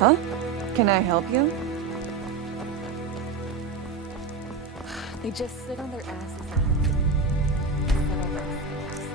Huh? Can I help you? They just sit on their asses and hope to settle themselves.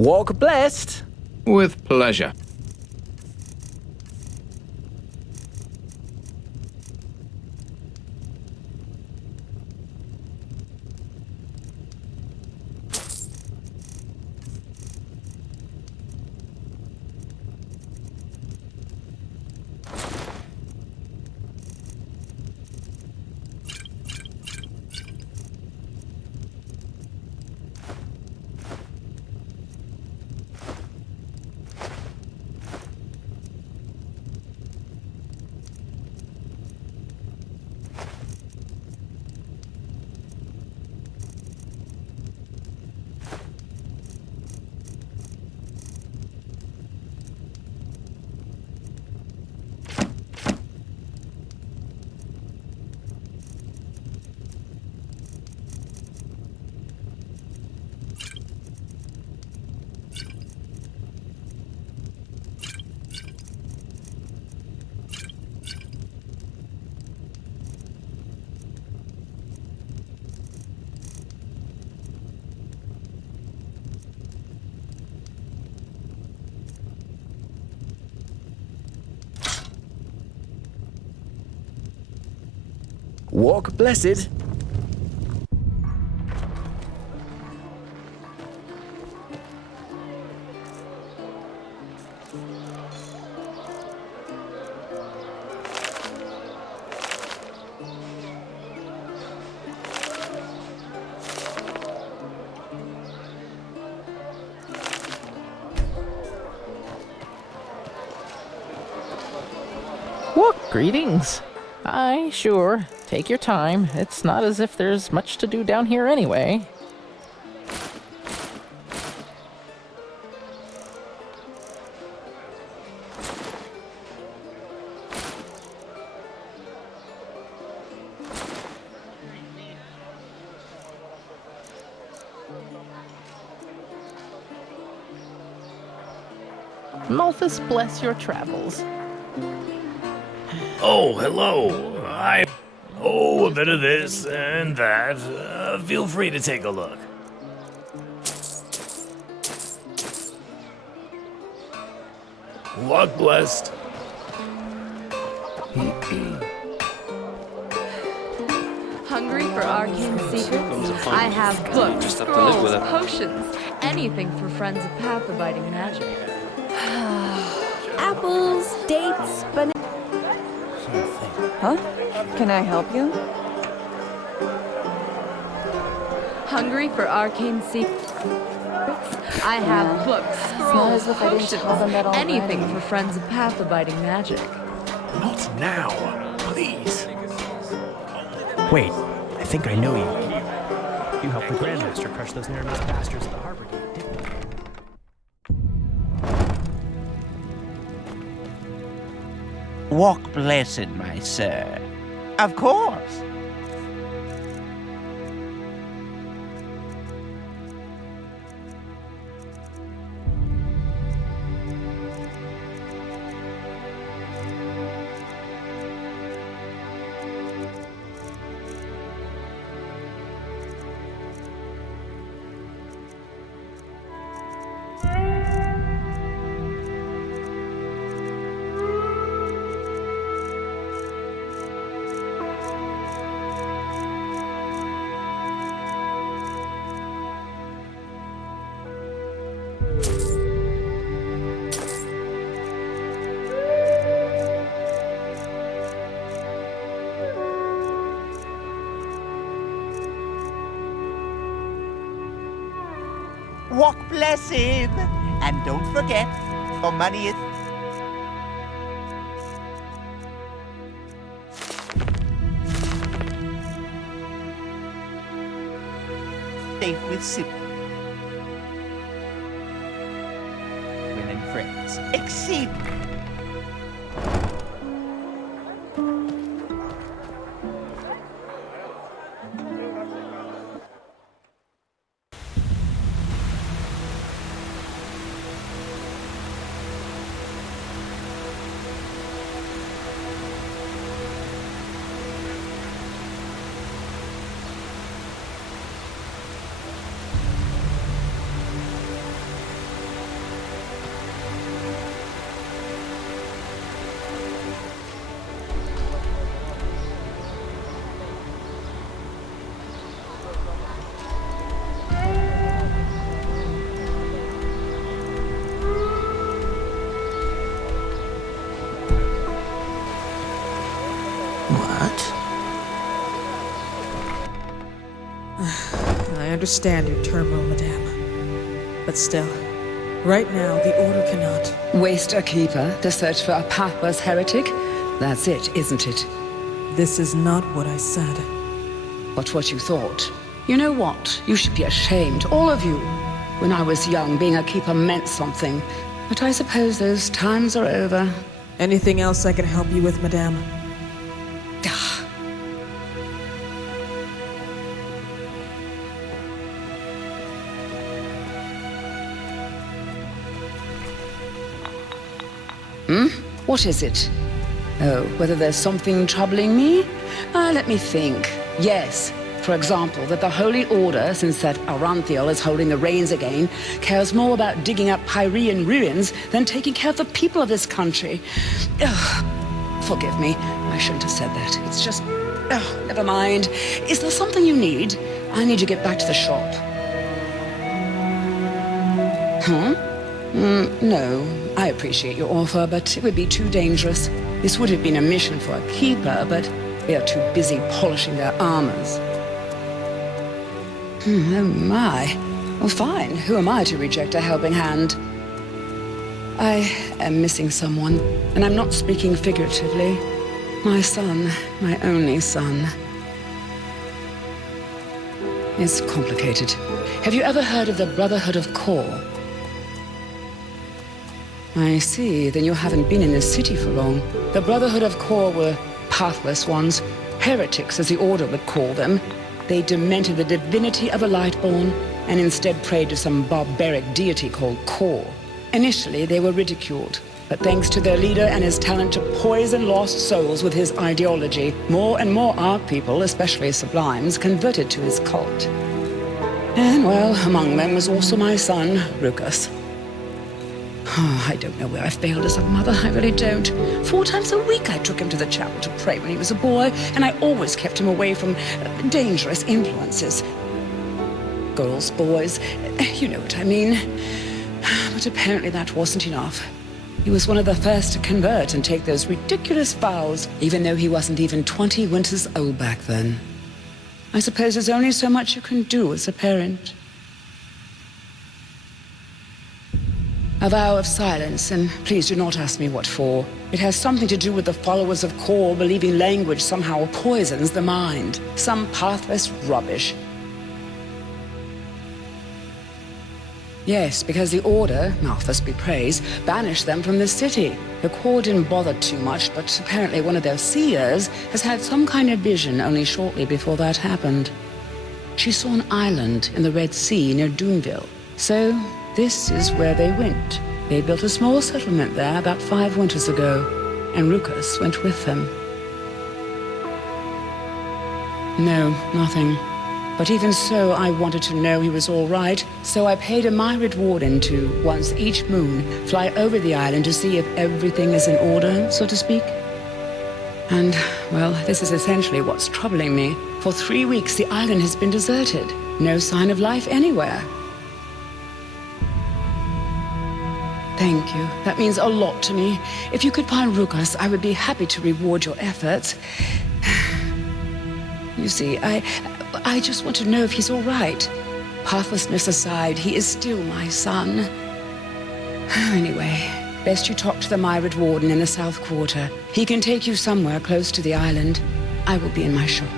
Walk blessed. With pleasure. Walk blessed. What? Greetings. Aye, sure. Take your time. It's not as if there's much to do down here anyway. Malthus bless your travels. Oh, hello. A bit of this and that. Feel free to take a look. Walk blessed. Hungry for arcane secrets? I have books, scrolls, potions, anything for friends of path-abiding magic. Apples, dates, bananas. Huh? Can I help you? Hungry for arcane secrets? I have books, scrolls, potions, anything for friends of path-abiding magic. Not now, please. Wait, I think I know you. You helped the Grandmaster crush those nervous bastards at the harbor gate, didn't you? Walk blessed, my sir. Of course. Walk blessed, and don't forget, for money is... safe with soup. Women friends. Exceed. I understand your turmoil, madame. But still, right now, the Order cannot. Waste a keeper to search for a pathless heretic? That's it, isn't it? This is not what I said. But what you thought. You know what? You should be ashamed, all of you. When I was young, being a keeper meant something. But I suppose those times are over. Anything else I can help you with, madame? What is it? Oh, whether there's something troubling me? Let me think. Yes. For example, that the Holy Order, since that Aranthiel is holding the reins again, cares more about digging up Pyrean ruins than taking care of the people of this country. Ugh. Forgive me. I shouldn't have said that. It's just... Oh, never mind. Is there something you need? I need to get back to the shop. Huh? No. I appreciate your offer, but it would be too dangerous. This would have been a mission for a keeper, but they are too busy polishing their armors. Oh my. Well, fine. Who am I to reject a helping hand? I am missing someone, and I'm not speaking figuratively. My son, my only son. It's complicated. Have you ever heard of the Brotherhood of Kor? I see, then you haven't been in this city for long. The Brotherhood of Kor were pathless ones, heretics as the Order would call them. They demented the divinity of the Lightborn and instead prayed to some barbaric deity called Kor. Initially, they were ridiculed. But thanks to their leader and his talent to poison lost souls with his ideology, more and more our people, especially sublimes, converted to his cult. And, well, among them was also my son, Ruckus. Oh, I don't know where I failed as a mother, I really don't. 4 times a week I took him to the chapel to pray when he was a boy, and I always kept him away from dangerous influences. Girls, boys, you know what I mean. But apparently that wasn't enough. He was one of the first to convert and take those ridiculous vows, even though he wasn't even 20 winters old back then. I suppose there's only so much you can do as a parent. A vow of silence, and please do not ask me what for. It has something to do with the followers of Kor believing language somehow poisons the mind. Some pathless rubbish. Yes, because the Order, Malthus be praised, banished them from the city. The Kor didn't bother too much, but apparently one of their seers has had some kind of vision only shortly before that happened. She saw an island in the Red Sea near Doonville. So, this is where they went. They built a small settlement there about 5 winters ago, and Ruckus went with them. No, nothing. But even so, I wanted to know he was all right, so I paid a myriad warden to, once each moon, fly over the island to see if everything is in order, so to speak. And, well, this is essentially what's troubling me. For 3 weeks, the island has been deserted. No sign of life anywhere. Thank you. That means a lot to me. If you could find Ruckus, I would be happy to reward your efforts. You see, I just want to know if he's all right. Pathlessness aside, he is still my son. Anyway, best you talk to the myriad warden in the South Quarter. He can take you somewhere close to the island. I will be in my shop.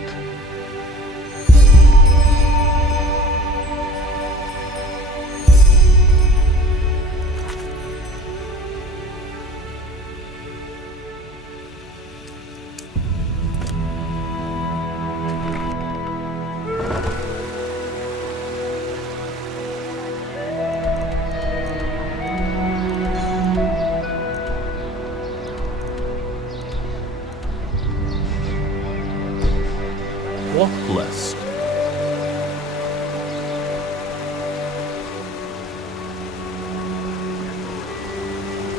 Walk blessed.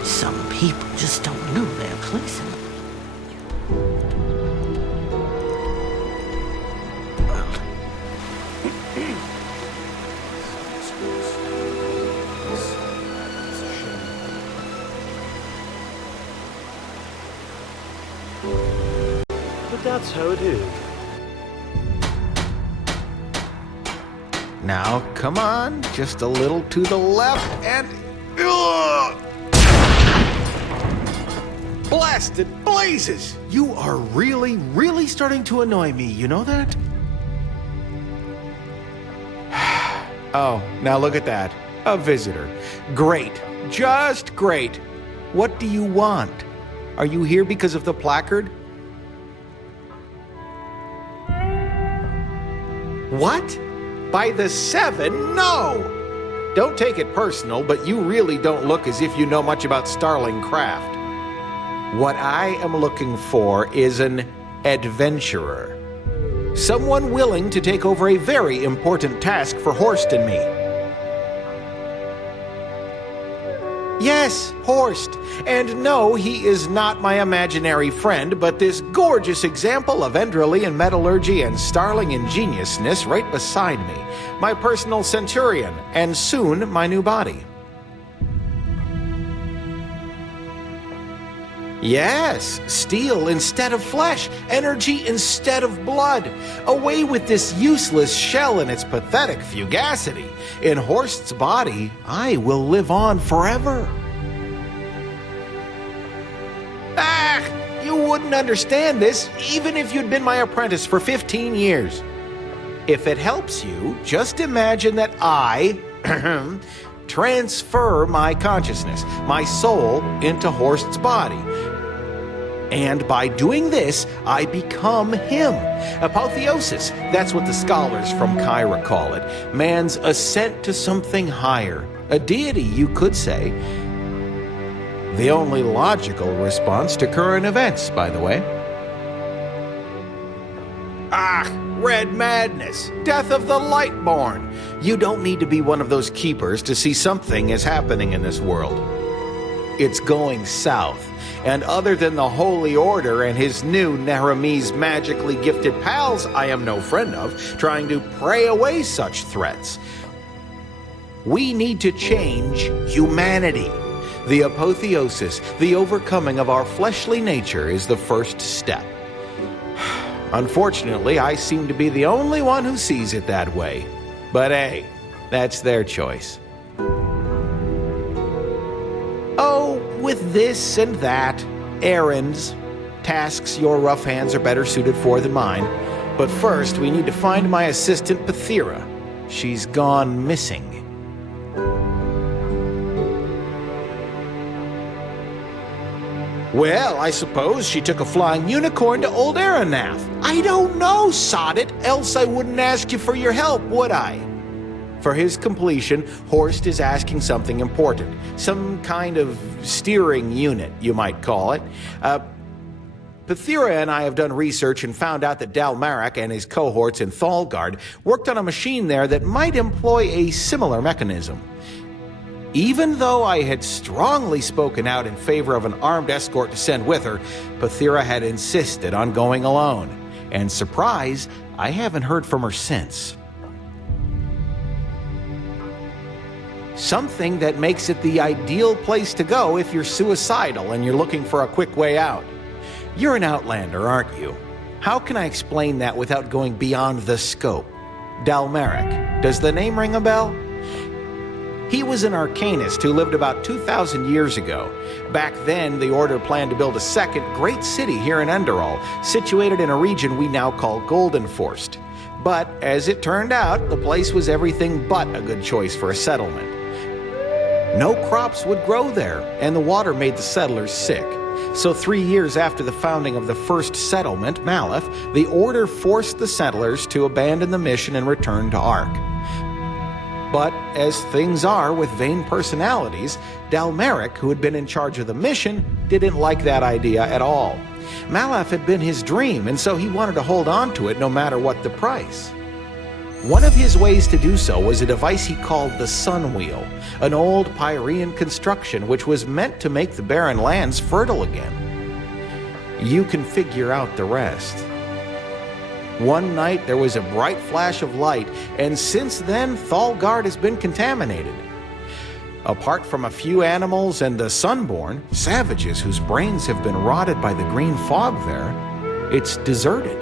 Some people just don't know their place in the world. But that's how it is. Now, come on, just a little to the left and... Ugh! Blasted blazes! You are really starting to annoy me, you know that? Oh, now look at that. A visitor. Great. Just great. What do you want? Are you here because of the placard? What? By the 7? No! Don't take it personal, but you really don't look as if you know much about Starling craft. What I am looking for is an adventurer. Someone willing to take over a very important task for Horst and me. Yes, Horst. And no, he is not my imaginary friend, but this gorgeous example of Enderalian metallurgy and Starling ingeniousness right beside me. My personal centurion, and soon my new body. Yes, steel instead of flesh, energy instead of blood. Away with this useless shell and its pathetic fugacity. In Horst's body, I will live on forever. Ah, you wouldn't understand this, even if you'd been my apprentice for 15 years. If it helps you, just imagine that I transfer my consciousness, my soul, into Horst's body. And by doing this, I become him. Apotheosis, that's what the scholars from Kyra call it. Man's ascent to something higher. A deity, you could say. The only logical response to current events, by the way. Ah, red madness! Death of the Lightborn! You don't need to be one of those keepers to see something is happening in this world. It's going south, and other than the Holy Order and his new Nehemi's magically gifted pals I am no friend of, trying to pray away such threats, we need to change humanity. The apotheosis, the overcoming of our fleshly nature, is the first step. Unfortunately, I seem to be the only one who sees it that way. But hey, that's their choice. Oh, with this and that, errands, tasks your rough hands are better suited for than mine. But first, we need to find my assistant, Pathira. She's gone missing. Well, I suppose she took a flying unicorn to old Aranath. I don't know, sod it, else I wouldn't ask you for your help, would I? For his completion, Horst is asking something important. Some kind of steering unit, you might call it. Pathira and I have done research and found out that Dalmarak and his cohorts in Thalgard worked on a machine there that might employ a similar mechanism. Even though I had strongly spoken out in favor of an armed escort to send with her, Pathira had insisted on going alone. And surprise, I haven't heard from her since. Something that makes it the ideal place to go if you're suicidal and you're looking for a quick way out. You're an outlander, aren't you? How can I explain that without going beyond the scope? Dalmarak, does the name ring a bell? He was an arcanist who lived about 2,000 years ago. Back then, the Order planned to build a second great city here in Enderal, situated in a region we now call Goldenforst. But, as it turned out, the place was everything but a good choice for a settlement. No crops would grow there, and the water made the settlers sick. So 3 years after the founding of the first settlement, Malif, the Order forced the settlers to abandon the mission and return to Ark. But, as things are with vain personalities, Dalmarak, who had been in charge of the mission, didn't like that idea at all. Malaf had been his dream, and so he wanted to hold on to it no matter what the price. One of his ways to do so was a device he called the Sun Wheel, an old Pyrean construction which was meant to make the barren lands fertile again. You can figure out the rest. One night there was a bright flash of light, and since then Thalgard has been contaminated. Apart from a few animals and the Sunborn, savages whose brains have been rotted by the green fog there, it's deserted.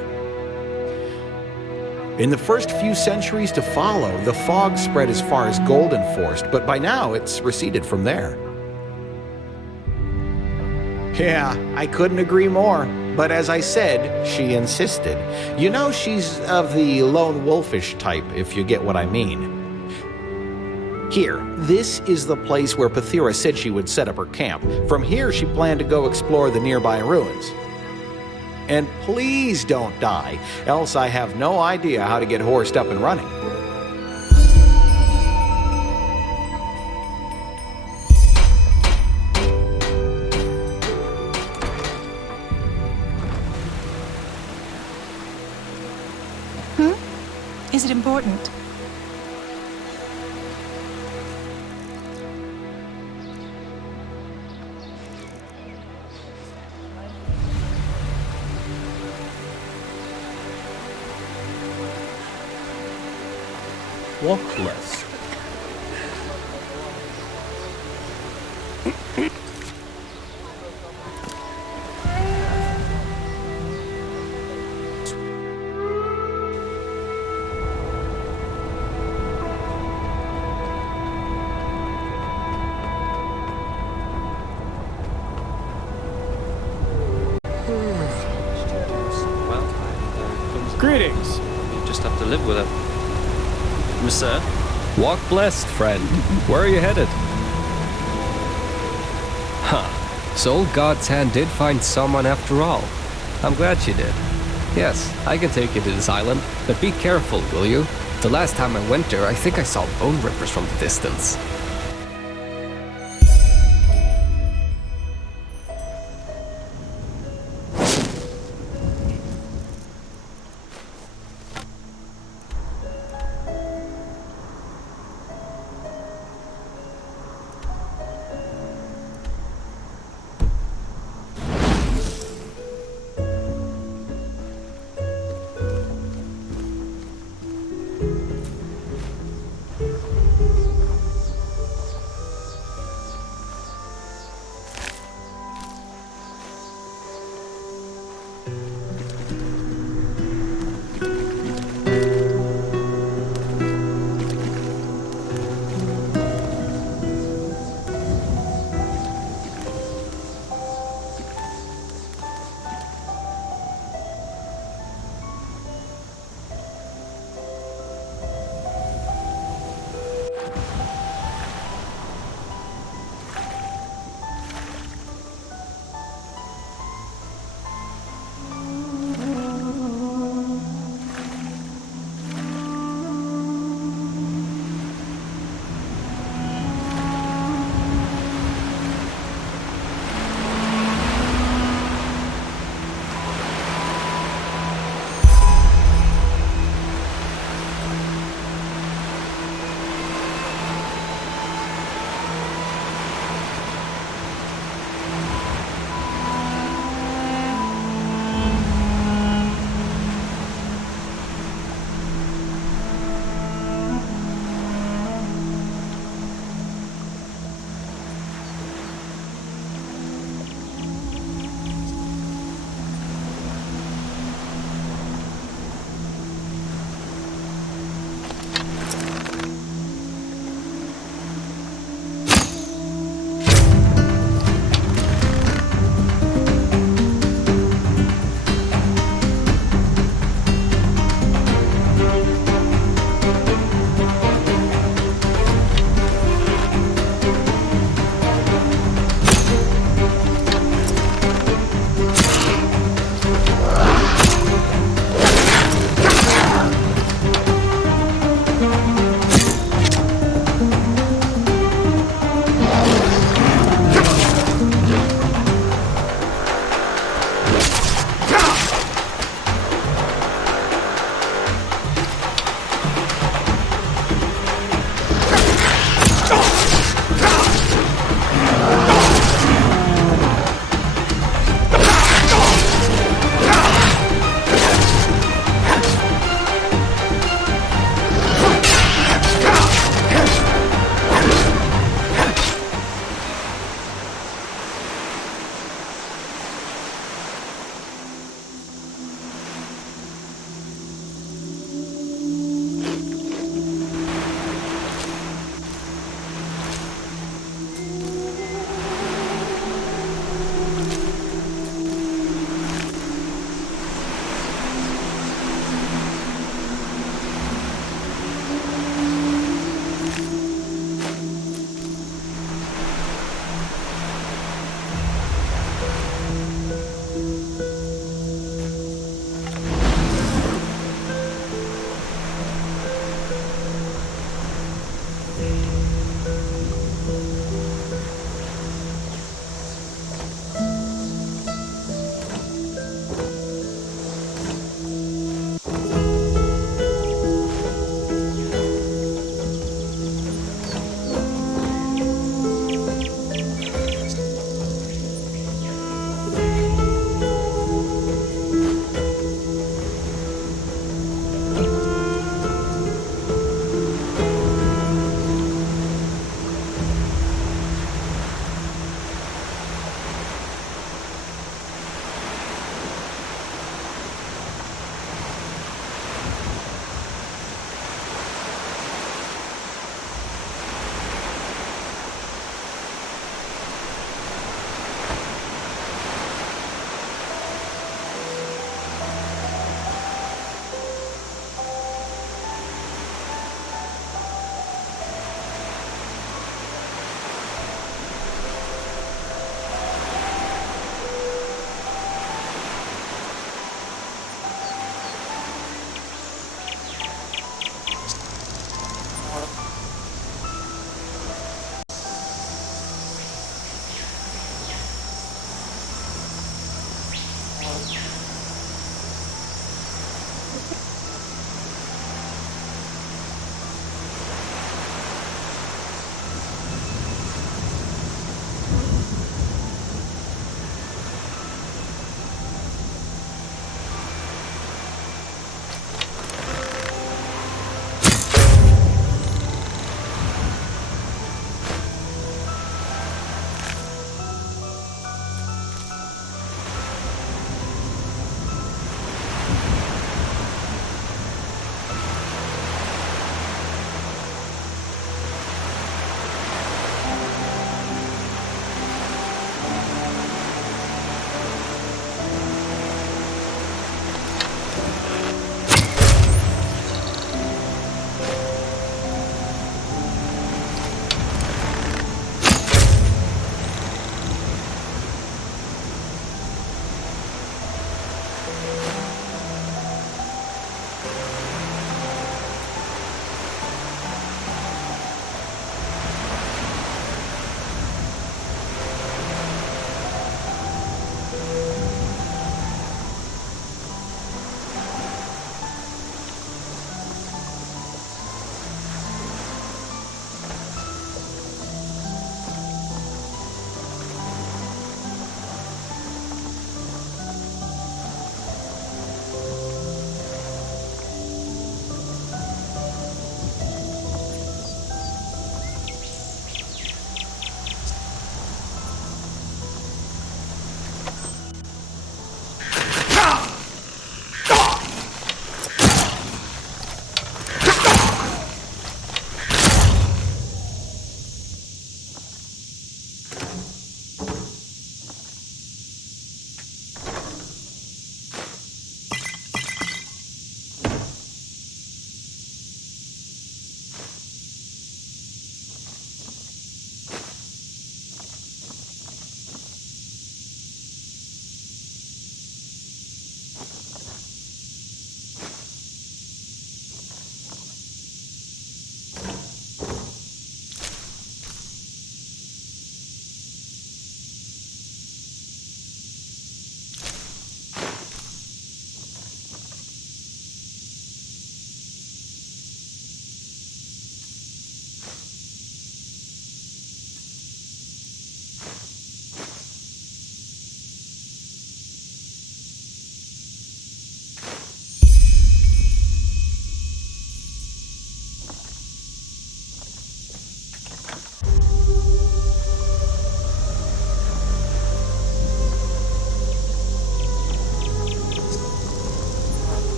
In the first few centuries to follow, the fog spread as far as Goldenforst, but by now it's receded from there. Yeah, I couldn't agree more. But as I said, she insisted. You know, she's of the lone wolfish type, if you get what I mean. Here, this is the place where Pathira said she would set up her camp. From here, she planned to go explore the nearby ruins. And please don't die, else I have no idea how to get Horst up and running. Is it important? Walk less. Greetings. You just have to live with it. Sir? Walk blessed, friend. Where are you headed? Huh. So old God's hand did find someone after all. I'm glad she did. Yes, I can take you to this island, but be careful, will you? The last time I went there, I think I saw bone rippers from the distance.